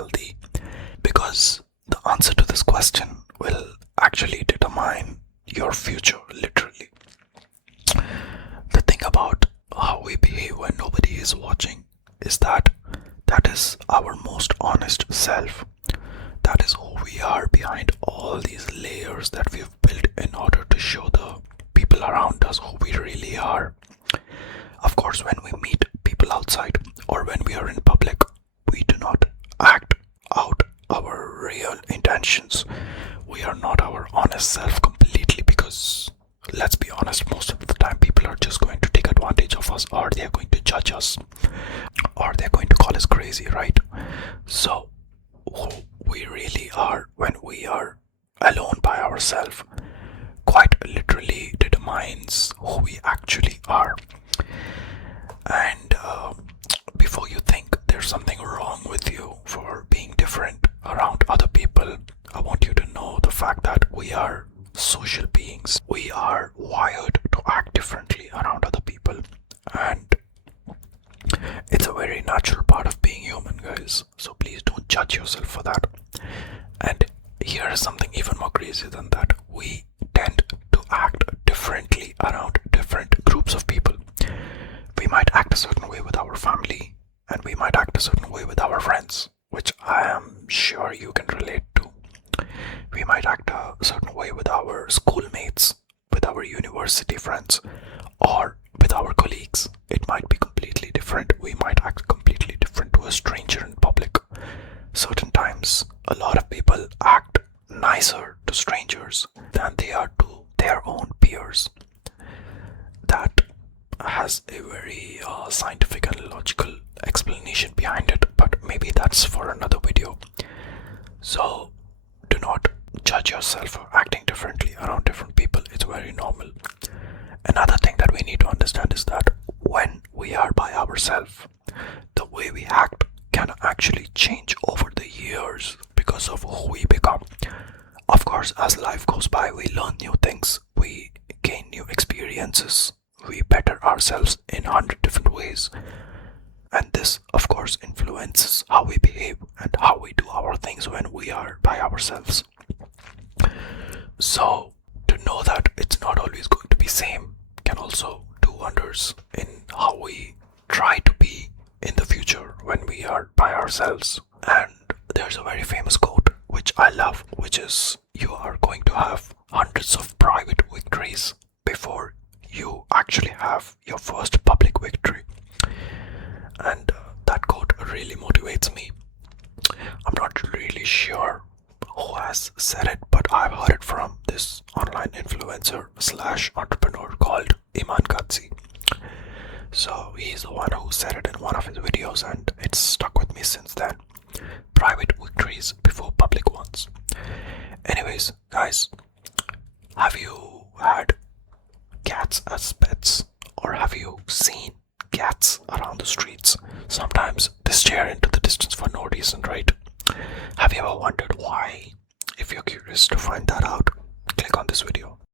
healthy? Because the answer to this question will actually determine your future, literally. The thing about how we behave when nobody is watching is that is our most honest self. That is who we are behind all these layers that we've built in order to show the people around us who we really are. Of course, when we meet people outside or when we are in public, we do not act out our real intentions. We are not our honest self completely because, let's be honest, most of the time people are just going to take advantage of us, or they are going to judge us, or they're going to call us crazy, right? So, who we really are when we are alone by ourselves quite literally determines who we actually are. And before you think there's something wrong with you for being different around other people, I want you to know the fact that we are social beings. We are wired to act differently around other people, and it's a very natural part of being human, guys. So please don't judge yourself for that. And here is something even more crazy than that. We tend to act differently around different groups of people. We might act a certain way with our family, and we might act a certain way with our friends, which I am sure you can relate to. We might act a certain way with our schoolmates, with our university friends, or with our colleagues. It might be completely different. We might act completely different to a stranger in public. Certain times, a lot of people act nicer to strangers than they are to their own peers. That has a very scientific and logical explanation behind it, but maybe that's for another video. So do not judge yourself for acting differently around different people. It's very normal. Another thing that we need to understand is that when we are by ourselves, the way we act can actually change over the years because of who we become. Of course, as life goes by, we learn new things, we gain new experiences, we better ourselves in 100 different ways. And this, of course, influences how we behave and how we do our things when we are by ourselves. So, to know that it's not always going to be same can also do wonders in how we try to be in the future when we are by ourselves. And there's a very famous quote which I love, which is, you are going to have hundreds of private victories before you actually have your first public victory. And that quote really motivates me. I'm not really sure who has said it, but I've heard it from this online influencer / entrepreneur called Iman Katsi. So he's the one who said it in one of his videos, and it's stuck with me since then. Private victories before public ones. Anyways, guys, have you had cats as pets, or have you seen cats around the streets? Sometimes they stare into the distance for no reason, right? Have you ever wondered why? If you're curious to find that out, click on this video.